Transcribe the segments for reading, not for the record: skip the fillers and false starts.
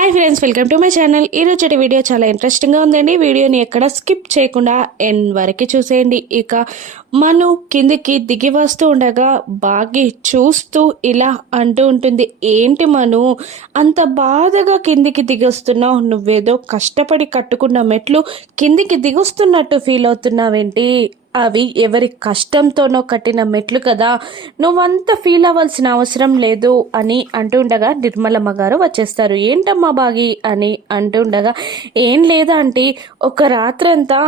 Hi friends, welcome to my channel. ఈరోజు video చాలా ఇంట్రెస్టింగ్గా ఉందండి. వీడియోని ఎక్కడ స్కిప్ చేయకుండా ఎండ్ వరకు చూసేయండి. ఇక మను కిందికి దిగి వస్తూ ఉండగా బాగి చూస్తూ ఇలా అంటూ ఉంటుంది, ఏంటి మను అంత బాధగా కిందికి దిగొస్తున్నావు? నువ్వేదో కష్టపడి కట్టుకున్న మెట్లు కిందికి దిగొస్తున్నట్టు ఫీల్ అవుతున్నావేంటి? అవి ఎవరి కష్టంతోనో కట్టిన మెట్లు కదా, నువ్వంతా ఫీల్ అవ్వాల్సిన అవసరం లేదు అని అంటుండగా నిర్మలమ్మ గారు వచ్చేస్తారు. ఏంటమ్మా బాగి అని అంటుండగా, ఏం లేదా ఆంటీ, ఒక రాత్రంతా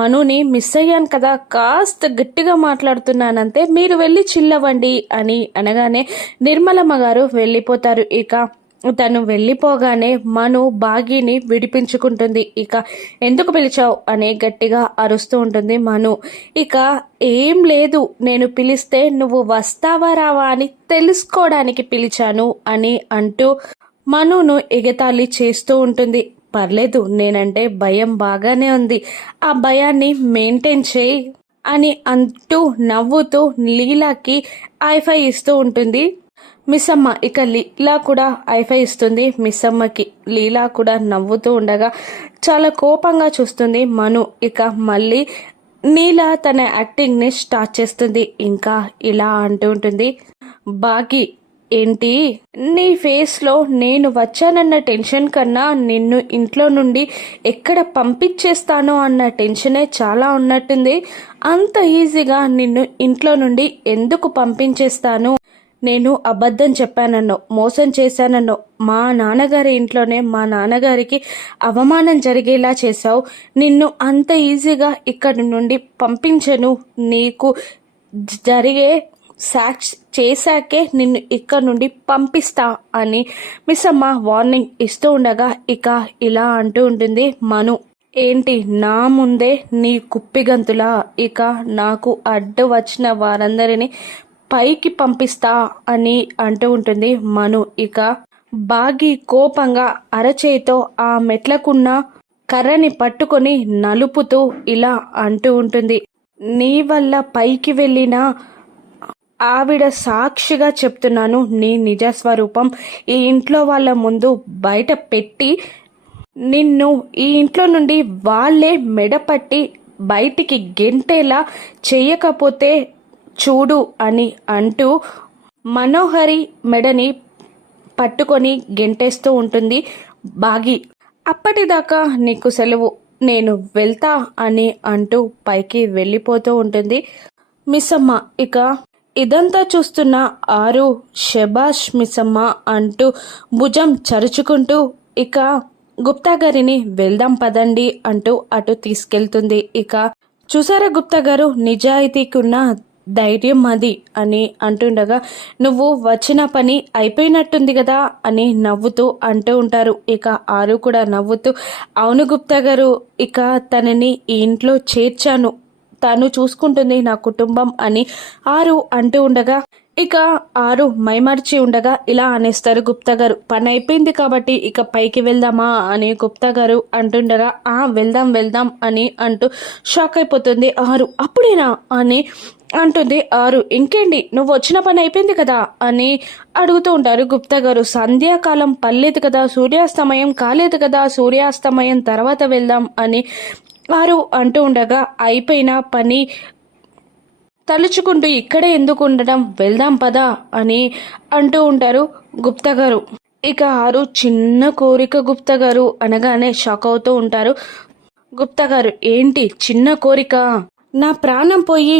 మనుని మిస్ అయ్యాను కదా, కాస్త గట్టిగా మాట్లాడుతున్నానంతే, మీరు వెళ్ళి చిల్లవండి అని అనగానే నిర్మలమ్మ గారు వెళ్ళిపోతారు. ఇక తను వెళ్ళిపోగానే మను బాగిని విడిపించుకుంటుంది. ఇక ఎందుకు పిలిచావు అని గట్టిగా అరుస్తూ ఉంటుంది మను. ఇక ఏం లేదు, నేను పిలిస్తే నువ్వు వస్తావా రావా అని తెలుసుకోవడానికి పిలిచాను అని అంటూ మనును ఎగతాళి చేస్తూ ఉంటుంది. పర్లేదు, నేనంటే భయం బాగానే ఉంది, ఆ భయాన్ని మెయింటైన్ చేయి అని అంటూ నవ్వుతూ లీలాకి ఐఫై ఇస్తూ ఉంటుంది మిస్సమ్మ. ఇక లీలా కూడా ఐఫై ఇస్తుంది మిస్సమ్మకి. లీలా కూడా నవ్వుతూ ఉండగా చాలా కోపంగా చూస్తుంది మను. ఇక మళ్ళీ నీలా తన యాక్టింగ్ని స్టార్ట్ చేస్తుంది. ఇంకా ఇలా అంటూ ఉంటుంది, బాగి ఏంటి నీ ఫేస్లో నేను వచ్చానన్న టెన్షన్ కన్నా నిన్ను ఇంట్లో నుండి ఎక్కడ పంపించేస్తానో అన్న టెన్షనే చాలా ఉన్నట్టుంది. అంత ఈజీగా నిన్ను ఇంట్లో నుండి ఎందుకు పంపించేస్తాను? నేను అబద్ధం చెప్పానన్నో, మోసం చేశానన్నో, మా నాన్నగారి ఇంట్లోనే మా నాన్నగారికి అవమానం జరిగేలా చేశావు. నిన్ను అంత ఈజీగా ఇక్కడి నుండి పంపించను. నీకు జరిగే సాక్స్ చేశాకే నిన్ను ఇక్కడ నుండి పంపిస్తా అని మిస్సమ్మ వార్నింగ్ ఇస్తూ ఉండగా ఇక ఇలా అంటూ ఉంటుంది మను. ఏంటి నా ముందే నీ కుప్పిగంతులా? ఇక నాకు అడ్డు వచ్చిన వారందరినీ పైకి పంపిస్తా అని అంటూ ఉంటుంది మను. ఇక బాగి కోపంగా అరచేతో ఆ మెట్లకున్న కర్రని పట్టుకొని నలుపుతూ ఇలా అంటూ ఉంటుంది, నీ వల్ల పైకి వెళ్ళిన ఆవిడ సాక్షిగా చెప్తున్నాను, నీ నిజస్వరూపం ఈ ఇంట్లో వాళ్ళ ముందు బయట పెట్టి నిన్ను ఈ ఇంట్లో నుండి వాళ్ళే మెడపట్టి బయటికి గెంటేలా చెయ్యకపోతే చూడు అని అంటూ మనోహరి మెడని పట్టుకొని గెంటేస్తూ ఉంటుంది బాగి. అప్పటిదాకా నీకు సెలవు, నేను వెళ్తా అని అంటూ పైకి వెళ్ళిపోతూ ఉంటుంది మిస్సమ్మ. ఇక ఇదంతా చూస్తున్న ఆరు శబాష్ మిస్సమ్మ అంటూ భుజం చరుచుకుంటూ ఇక గుప్తా గారిని వెళ్దాం పదండి అంటూ అటు తీసుకెళ్తుంది. ఇక చూసారా గుప్తా గారు, నిజాయితీకి ఉన్న ధైర్యం అది అని అంటుండగా, నువ్వు వచ్చిన పని అయిపోయినట్టుంది కదా అని నవ్వుతూ అంటూ ఉంటారు. ఇక ఆరు కూడా నవ్వుతూ, అవును గుప్తా గారు, ఇక తనని ఈ ఇంట్లో చేర్చాను, తను చూసుకుంటుంది నా కుటుంబం అని ఆరు అంటూ ఉండగా ఇక ఆరు మైమర్చి ఉండగా ఇలా అనేస్తారు గుప్తా గారు, పని అయిపోయింది కాబట్టి ఇక పైకి వెళ్దామా అని గుప్తా గారు అంటుండగా వెళ్దాం వెళ్దాం అని అంటూ షాక్ అయిపోతుంది ఆరు. అప్పుడేనా అని అంటుంది ఆరు. ఇంకేంటి, నువ్వు వచ్చిన పని అయిపోయింది కదా అని అడుగుతూ ఉంటారు గుప్తా గారు. సంధ్యాకాలం పర్లేదు కదా, సూర్యాస్తమయం కాలేదు కదా, సూర్యాస్తమయం తర్వాత వెళ్దాం అని ఆరు అంటూ ఉండగా, అయిపోయిన పని తలుచుకుంటూ ఇక్కడే ఎందుకు ఉండడం, వెళ్దాం పదా అని అంటూ ఉంటారు గుప్తా గారు. ఇక ఆరు చిన్న కోరిక గుప్తా గారు అనగానే షాక్ అవుతూ ఉంటారు గుప్తా గారు. ఏంటి చిన్న కోరిక? నా ప్రాణం పోయి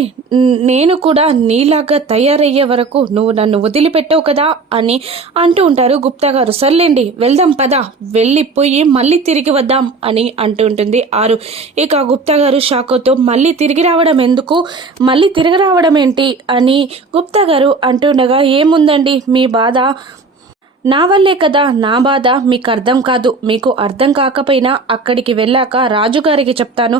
నేను కూడా నీలాగా తయారయ్యే వరకు నువ్వు నన్ను వదిలిపెట్టావు కదా అని అంటూ ఉంటారు గుప్తా గారు. సర్లేండి వెళ్దాం పదా, వెళ్ళిపోయి మళ్ళీ తిరిగి వద్దాం అని అంటూ ఉంటుంది ఆరు. ఇక గుప్తా గారు షాక్ అవుతూ, మళ్ళీ తిరిగి రావడం ఎందుకు, మళ్ళీ తిరిగి రావడం ఏంటి అని గుప్తా గారు అంటుండగా, ఏముందండి మీ బాధ, నా వల్లే కదా నా బాధ, మీకు అర్థం కాదు, మీకు అర్థం కాకపోయినా అక్కడికి వెళ్ళాక రాజుగారికి చెప్తాను,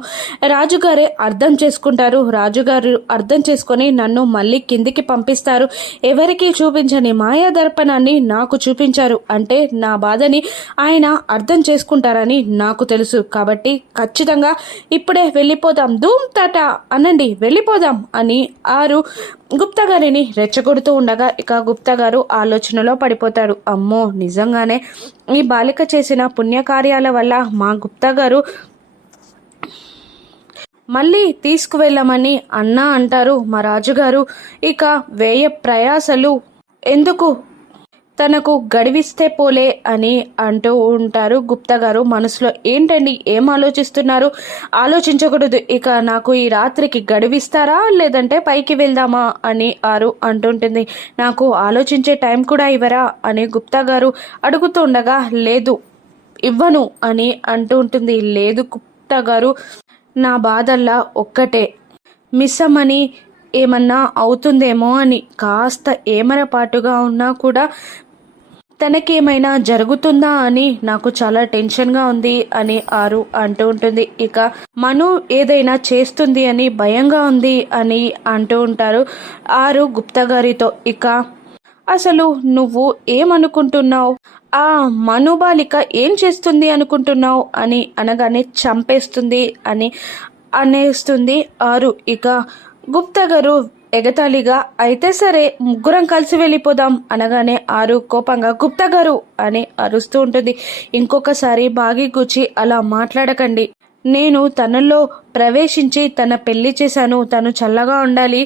రాజుగారే అర్థం చేసుకుంటారు, రాజుగారు అర్థం చేసుకొని నన్ను మళ్ళీ కిందికి పంపిస్తారు. ఎవరికి చూపించని మాయా దర్పణాన్ని నాకు చూపించారు అంటే నా బాధని ఆయన అర్థం చేసుకుంటారని నాకు తెలుసు. కాబట్టి ఖచ్చితంగా ఇప్పుడే వెళ్ళిపోదాం, ధూమ్ టాటా అనండి, వెళ్ళిపోదాం అని ఆరు గుప్తా గారిని రెచ్చగొడుతూ ఉండగా ఇక గుప్తా గారు ఆలోచనలో పడిపోతారు. అమ్మో నిజంగానే ఈ బాలిక చేసిన పుణ్యకార్యాల వల్ల మా గుప్తా గారు మళ్ళీ తీసుకువెళ్ళమని అన్నా అంటారు మా రాజుగారు. ఇక వేయ ప్రయాసలు ఎందుకు, తనకు గడివిస్తే పోలే అని అంటూ ఉంటారు గుప్తా గారు మనసులో. ఏంటండి ఏం ఆలోచిస్తున్నారు? ఆలోచించకూడదు, ఇక నాకు ఈ రాత్రికి గడివిస్తారా లేదంటే పైకి వెళ్దామా అని ఆరు అంటుంటుంది. నాకు ఆలోచించే టైం కూడా ఇవ్వరా అని గుప్తా గారు అడుగుతుండగా లేదు ఇవ్వను అని అంటూ ఉంటుంది. లేదు గుప్తా గారు, నా బాధల్లా ఒక్కటే, మిస్ అమ్మని ఏమన్నా అవుతుందేమో అని. కాస్త ఏమరపాటుగా ఉన్నా కూడా తనకేమైనా జరుగుతుందా అని నాకు చాలా టెన్షన్గా ఉంది అని ఆరు అంటూ ఉంటుంది. ఇక మను ఏదైనా చేస్తుంది అని భయంగా ఉంది అని అంటూ ఉంటారు ఆరు గుప్తా గారితో. ఇక అసలు నువ్వు ఏమనుకుంటున్నావు, ఆ మనుబాలిక ఏం చేస్తుంది అనుకుంటున్నావు అని అనగానే చంపేస్తుంది అని అనేస్తుంది ఆరు. ఇక గుప్తా గారు ఎగతాళిగా అయితే సరే ముగ్గురం కలిసి వెళ్ళిపోదాం అనగానే ఆరు కోపంగా గుప్తా గారు అని అరుస్తూ ఉంటుంది. ఇంకొకసారి బాగి గుచ్చి అలా మాట్లాడకండి, నేను తనలో ప్రవేశించి తన పెళ్లి చేశాను, తను చల్లగా ఉండాలి,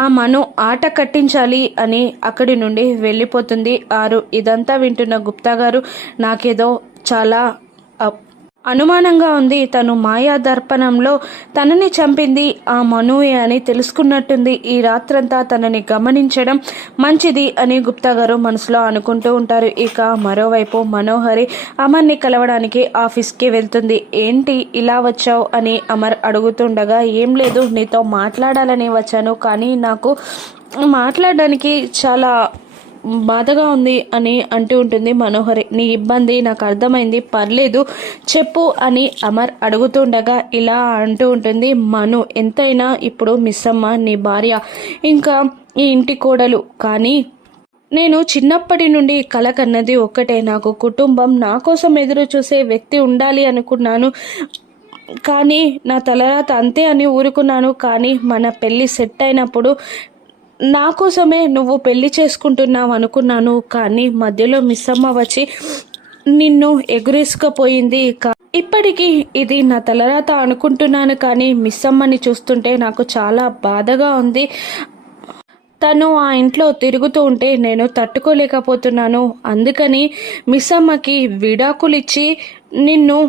ఆ మను ఆట కట్టించాలి అని అక్కడి నుండి వెళ్ళిపోతుంది ఆరు. ఇదంతా వింటున్న గుప్తా గారు నాకేదో చాలా అనుమానంగా ఉంది, తను మాయా దర్పణంలో తనని చంపింది ఆ మనువే అని తెలుసుకున్నట్టుంది, ఈ రాత్రంతా తనని గమనించడం మంచిది అని గుప్తా గారు మనసులో అనుకుంటూ ఉంటారు. ఇక మరోవైపు మనోహరి అమర్ని కలవడానికి ఆఫీస్కి వెళ్తుంది. ఏంటి ఇలా వచ్చావు అని అమర్ అడుగుతుండగా ఏం లేదు, నీతో మాట్లాడాలని వచ్చాను, కానీ నాకు మాట్లాడడానికి చాలా బాధగా ఉంది అని అంటూ ఉంటుంది మనోహరి. నీ ఇబ్బంది నాకు అర్థమైంది, పర్లేదు చెప్పు అని అమర్ అడుగుతుండగా ఇలా అంటూ ఉంటుంది మను. ఎంతైనా ఇప్పుడు మిస్ అమ్మ నీ భార్య, ఇంకా ఈ ఇంటి కోడలు, కానీ నేను చిన్నప్పటి నుండి కల కన్నది ఒక్కటే, నాకు కుటుంబం, నా కోసం ఎదురు చూసే వ్యక్తి ఉండాలి అనుకున్నాను, కానీ నా తలరాత అంతే అని ఊరుకున్నాను. కానీ మన పెళ్ళి సెట్ అయినప్పుడు నా కోసమే నువ్వు పెళ్లి చేసుకుంటున్నావు అనుకున్నాను, కానీ మధ్యలో మిస్ అమ్మ వచ్చి నిన్ను ఎగురేసుకపోయింది. ఇప్పటికీ ఇది నా తలరాత అనుకుంటున్నాను, కానీ మిస్ అమ్మని చూస్తుంటే నాకు చాలా బాధగా ఉంది, తను ఆ ఇంట్లో తిరుగుతూ ఉంటే నేను తట్టుకోలేకపోతున్నాను, అందుకని మిస్ అమ్మకి విడాకులిచ్చి నిన్ను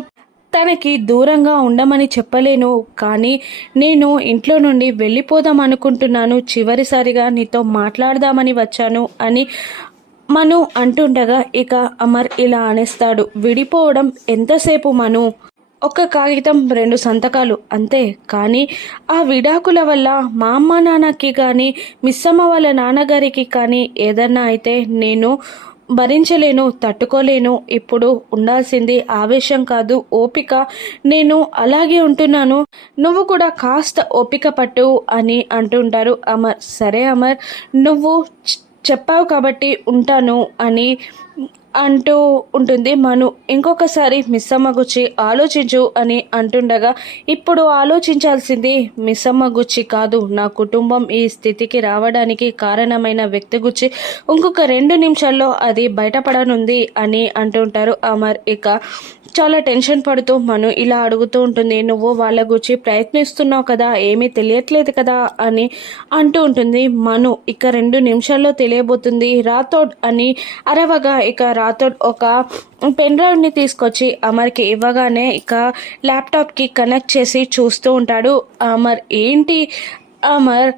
తనకి దూరంగా ఉండమని చెప్పలేను, కానీ నేను ఇంట్లో నుండి వెళ్ళిపోదాం అనుకుంటున్నాను, చివరిసారిగా నీతో మాట్లాడదామని వచ్చాను అని మను అంటుండగా ఇక అమర్ ఇలా అనేస్తాడు. విడిపోవడం ఎంతసేపు మను, ఒక కాగితం 2 సంతకాలు అంతే, కానీ ఆ విడాకుల వల్ల మా అమ్మ నాన్నకి కానీ మిస్ అమ్మ వాళ్ళ నాన్నగారికి కానీ ఏదన్నా అయితే నేను భరించలేను, తట్టుకోలేను, ఇప్పుడు ఉండాల్సింది ఆవేశం కాదు ఓపిక, నేను అలాగే ఉంటున్నాను, నువ్వు కూడా కాస్త ఓపిక పట్టు అని అంటుంటారు అమర్. సరే అమర్, నువ్వు చెప్పావు కాబట్టి ఉంటాను అని అంటూ ఉంటుంది మను. ఇంకొకసారి మిస్ అమ్మ గుచ్చి ఆలోచించు అని అంటుండగా ఇప్పుడు ఆలోచించాల్సింది మిస్ అమ్మ గుచ్చి కాదు, నా కుటుంబం ఈ స్థితికి రావడానికి కారణమైన వ్యక్తి గుచ్చి ఇంకొక 2 నిమిషాల్లో అది బయటపడనుంది అని అంటుంటారు అమర్. ఇక చాలా టెన్షన్ పడుతూ మను ఇలా అడుగుతూ ఉంటుంది, నువ్వు వాళ్ళ గురించి ప్రయత్నిస్తున్నావు కదా, ఏమీ తెలియట్లేదు కదా అని అంటూ ఉంటుంది మను. ఇక 2 నిమిషాల్లో తెలియబోతుంది రాథోడ్ అని అరవగా ఇక రాథోడ్ ఒక పెన్ డ్రైవ్ని తీసుకొచ్చి అమర్కి ఇవ్వగానే ఇక ల్యాప్టాప్కి కనెక్ట్ చేసి చూస్తూ ఉంటాడు అమర్. ఏంటి అమర్,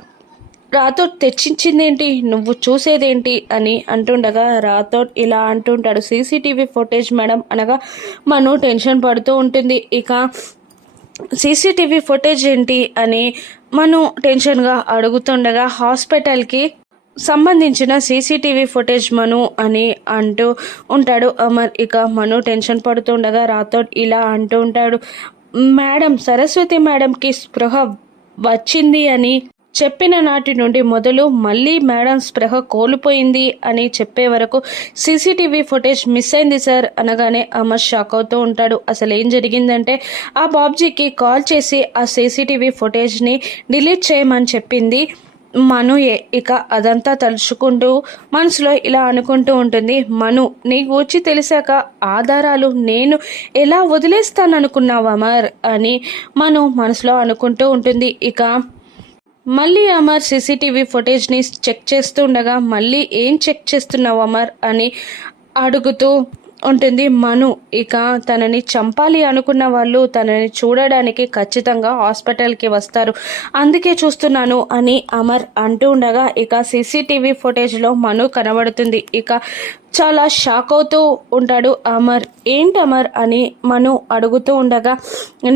రాథోడ్ తెచ్చించిందేంటి, నువ్వు చూసేదేంటి అని అంటుండగా రాథోడ్ ఇలా అంటుంటాడు, సీసీటీవీ ఫుటేజ్ మేడం అనగా మను టెన్షన్ పడుతూ ఉంటుంది. ఇక సీసీటీవీ ఫుటేజ్ ఏంటి అని మను టెన్షన్గా అడుగుతుండగా హాస్పిటల్కి సంబంధించిన సీసీటీవీ ఫుటేజ్ మను అని అంటూ ఉంటాడు అమర్. ఇక మను టెన్షన్ పడుతుండగా రాథోడ్ ఇలా అంటూ ఉంటాడు, మేడం సరస్వతి మేడంకి స్పృహ వచ్చింది అని చెప్పిన నాటి నుండి మొదలు మళ్ళీ మేడం స్పృహ కోల్పోయింది అని చెప్పే వరకు సీసీటీవీ ఫుటేజ్ మిస్ అయింది సార్ అనగానే అమర్ షాక్ అవుతూ ఉంటాడు. అసలు ఏం జరిగిందంటే ఆ బాబ్జీకి కాల్ చేసి ఆ సీసీటీవీ ఫుటేజ్ని డిలీట్ చేయమని చెప్పింది మను ఇక అదంతా తలుచుకుంటూ మనసులో ఇలా అనుకుంటూ ఉంటుంది. మను, నీ గూర్చి తెలిసాక ఆధారాలు నేను ఎలా వదిలేస్తాననుకున్నావు అమర్ అని మను మనసులో అనుకుంటూ ఉంటుంది. ఇక మళ్ళీ అమర్ సీసీటీవీ ఫుటేజ్ని చెక్ చేస్తూ ఉండగా, మళ్ళీ ఏం చెక్ చేస్తున్నావు అమర్ అని అడుగుతూ ఉంటుంది మను. ఇక తనని చంపాలి అనుకున్న వాళ్ళు తనని చూడడానికి ఖచ్చితంగా హాస్పిటల్కి వస్తారు, అందుకే చూస్తున్నాను అని అమర్ అంటూ ఉండగా, ఇక సీసీటీవీ ఫుటేజ్లో మను కనబడుతుంది. ఇక చాలా షాక్ అవుతూ ఉంటాడు అమర్. ఏంటి అమర్ అని మను అడుగుతూ ఉండగా,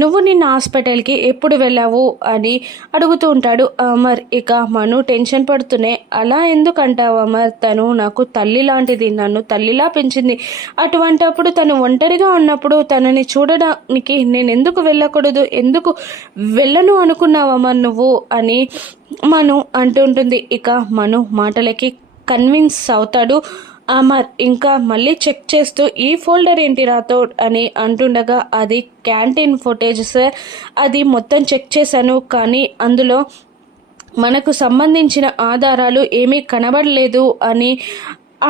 నువ్వు నిన్న హాస్పిటల్కి ఎప్పుడు వెళ్ళావు అని అడుగుతూ ఉంటాడు అమర్. ఇక మను టెన్షన్ పడుతూనే, అలా ఎందుకు అంటావు అమర్, తను నాకు తల్లి లాంటిది, నన్ను తల్లిలా పెంచింది, అటువంటప్పుడు తను ఒంటరిగా ఉన్నప్పుడు తనని చూడడానికి నేను ఎందుకు వెళ్ళకూడదు, ఎందుకు వెళ్ళను అనుకున్నావు అమర్ నువ్వు అని మను అంటూ ఉంటుంది. ఇక మను మాటలకి కన్విన్స్ అవుతాడు అమర్. ఇంకా మళ్ళీ చెక్ చేస్తూ, ఈ ఫోల్డర్ ఏంటి రాథోడ్ అని అంటుండగా, అది క్యాంటీన్ ఫుటేజ్ సార్, అది మొత్తం చెక్ చేశాను, కానీ అందులో మనకు సంబంధించిన ఆధారాలు ఏమీ కనబడలేదు అని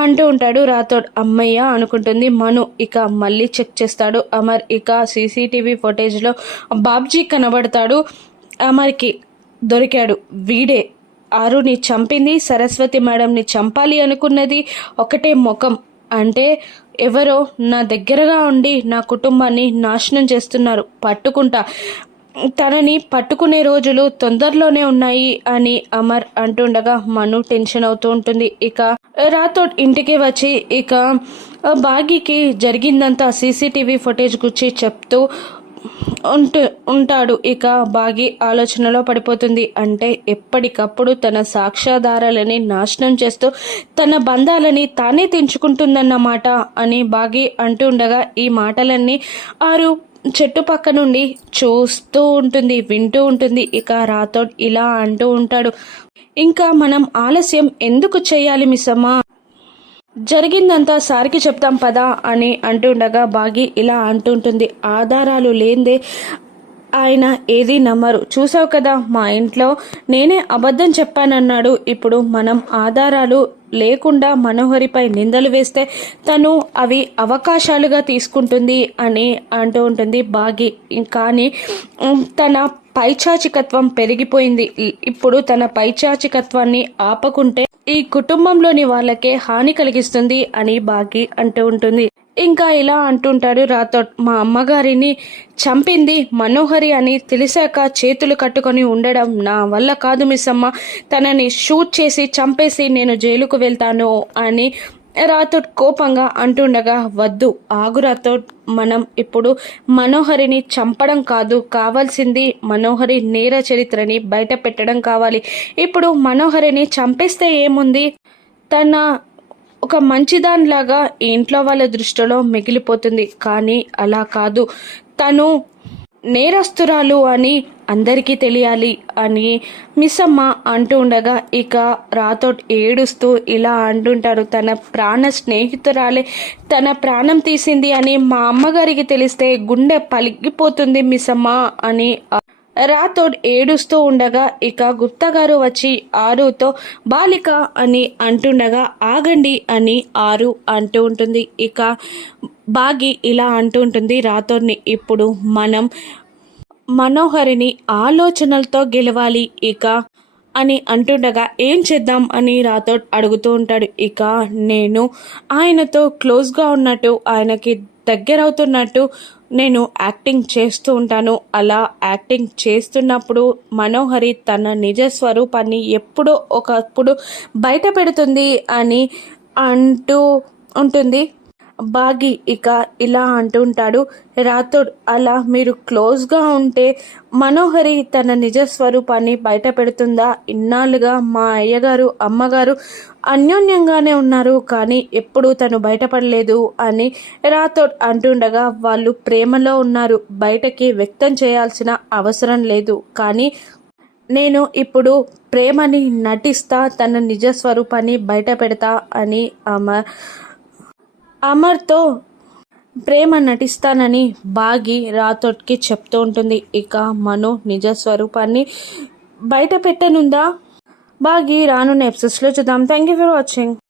అంటూ ఉంటాడు రాథోడ్. అమ్మయ్య అనుకుంటుంది మను. ఇక మళ్ళీ చెక్ చేస్తాడు అమర్. ఇక సీసీటీవీ ఫుటేజ్లో బాబ్జీ కనబడతాడు. అమర్కి దొరికాడు, వీడే ఆరుని చంపింది, సరస్వతి మేడంని చంపాలి అనుకున్నది, ఒకటే ముఖం. అంటే ఎవరో నా దగ్గరగా ఉండి నా కుటుంబాన్ని నాశనం చేస్తున్నారు, పట్టుకుంటా, తనని పట్టుకునే రోజులు తొందరలోనే ఉన్నాయి అని అమర్ అంటుండగా మను టెన్షన్ అవుతూ ఉంటుంది. ఇక రాథోడ్ ఇంటికి వచ్చి ఇక బాగీకి జరిగిందంతా సీసీటీవీ ఫుటేజ్ గురించి చెప్తూ ఉంటాడు. ఇక బాగి ఆలోచనలో పడిపోతుంది. అంటే ఎప్పటికప్పుడు తన సాక్ష్యాధారాలని నాశనం చేస్తూ తన బంధాలని తానే తెంచుకుంటుందన్నమాట అని బాగి అంటూ ఉండగా, ఈ మాటలన్నీ ఆరు చెట్టు పక్క నుండి చూస్తూ ఉంటుంది, వింటూ ఉంటుంది. ఇక రాథోడ్ ఇలా అంటూ ఉంటాడు, ఇంకా మనం ఆలస్యం ఎందుకు చేయాలి మిస్సమ్మ, జరిగిందంతా సార్కి చెప్తాం పదా అని అంటుండగా, బాగి ఇలా అంటుంటుంది, ఆధారాలు లేందే ఆయన ఏది నమ్మరు, చూసావు కదా మా ఇంట్లో నేనే అబద్ధం చెప్పానన్నాడు, ఇప్పుడు మనం ఆధారాలు లేకుండా మనోహరిపై నిందలు వేస్తే తను అవి అవకాశాలుగా తీసుకుంటుంది అని అంటూ ఉంటుంది బాగి. కానీ తన పైచాచికత్వం పెరిగిపోయింది, ఇప్పుడు తన పైచాచికత్వాన్ని ఆపకుంటే ఈ కుటుంబంలోని వాళ్ళకే హాని కలిగిస్తుంది అని బాగి అంటూ ఉంటుంది. ఇంకా ఇలా అంటుంటాడు రాథోడ్, మా అమ్మగారిని చంపింది మనోహరి అని తెలిసాక చేతులు కట్టుకొని ఉండడం నా వల్ల కాదు మిస్సమ్మ, తనని షూట్ చేసి చంపేసి నేను జైలుకు వెళ్తాను అని రాథోడ్ కోపంగా అంటుండగా, వద్దు ఆగు రాథోడ్, మనం ఇప్పుడు మనోహరిని చంపడం కాదు, కావాల్సింది మనోహరి నేర చరిత్రని బయట పెట్టడం కావాలి. ఇప్పుడు మనోహరిని చంపేస్తే ఏముంది, తన ఒక మంచిదానిలాగా ఇంట్లో వాళ్ళ దృష్టిలో మిగిలిపోతుంది, కానీ అలా కాదు, తను నేరస్తురాలు అని అందరికీ తెలియాలి అని మిస్సమ్మ అంటూ ఉండగా, ఇక రాథోడ్ ఏడుస్తూ ఇలా అంటుంటాడు, తన ప్రాణ స్నేహితురాలే తన ప్రాణం తీసింది అని మా అమ్మగారికి తెలిస్తే గుండె పలిగిపోతుంది మిస్సమ్మ అని రాథోడ్ ఏడుస్తూ ఉండగా, ఇక గుప్తా గారు వచ్చి ఆరుతో బాలిక అని అంటుండగా, ఆగండి అని ఆరు అంటూ ఉంటుంది. ఇక బాగి ఇలా అంటూ ఉంటుంది రాథోడ్ని, ఇప్పుడు మనం మనోహరిని ఆలోచనలతో గెలవాలి ఇక అని అంటుండగా, ఏం చేద్దాం అని రాథోడ్ అడుగుతూ ఉంటాడు. ఇక నేను ఆయనతో క్లోజ్గా ఉన్నట్టు, ఆయనకి దగ్గరవుతున్నట్టు నేను యాక్టింగ్ చేస్తూ ఉంటాను, అలా యాక్టింగ్ చేస్తున్నప్పుడు మనోహరి తన నిజ స్వరూపాన్ని ఎప్పుడో ఒకప్పుడు బయట పెడుతుంది అని అంటూ ఉంటుంది బాగి. ఇక ఇలా అంటుంటాడు రాథోడ్, అలా మీరు క్లోజ్గా ఉంటే మనోహరి తన నిజ స్వరూపాన్ని బయట పెడుతుందా, ఇన్నాళ్ళుగా మా అయ్యగారు అమ్మగారు అన్యోన్యంగానే ఉన్నారు, కానీ ఎప్పుడూ తను బయటపడలేదు అని రాథోడ్ అంటుండగా, వాళ్ళు ప్రేమలో ఉన్నారు, బయటకి వ్యక్తం చేయాల్సిన అవసరం లేదు, కానీ నేను ఇప్పుడు ప్రేమని నటిస్తా, తన నిజ స్వరూపాన్ని బయట పెడతా అని అమర్తో ప్రేమ నటిస్తానని బాగి రాథోడ్కి చెప్తూ ఉంటుంది. ఇక మను నిజ స్వరూపాన్ని బయట పెట్టనుందా బాగి రానున్న ఎపిసోడ్స్లో చూద్దాం. Thank you for watching.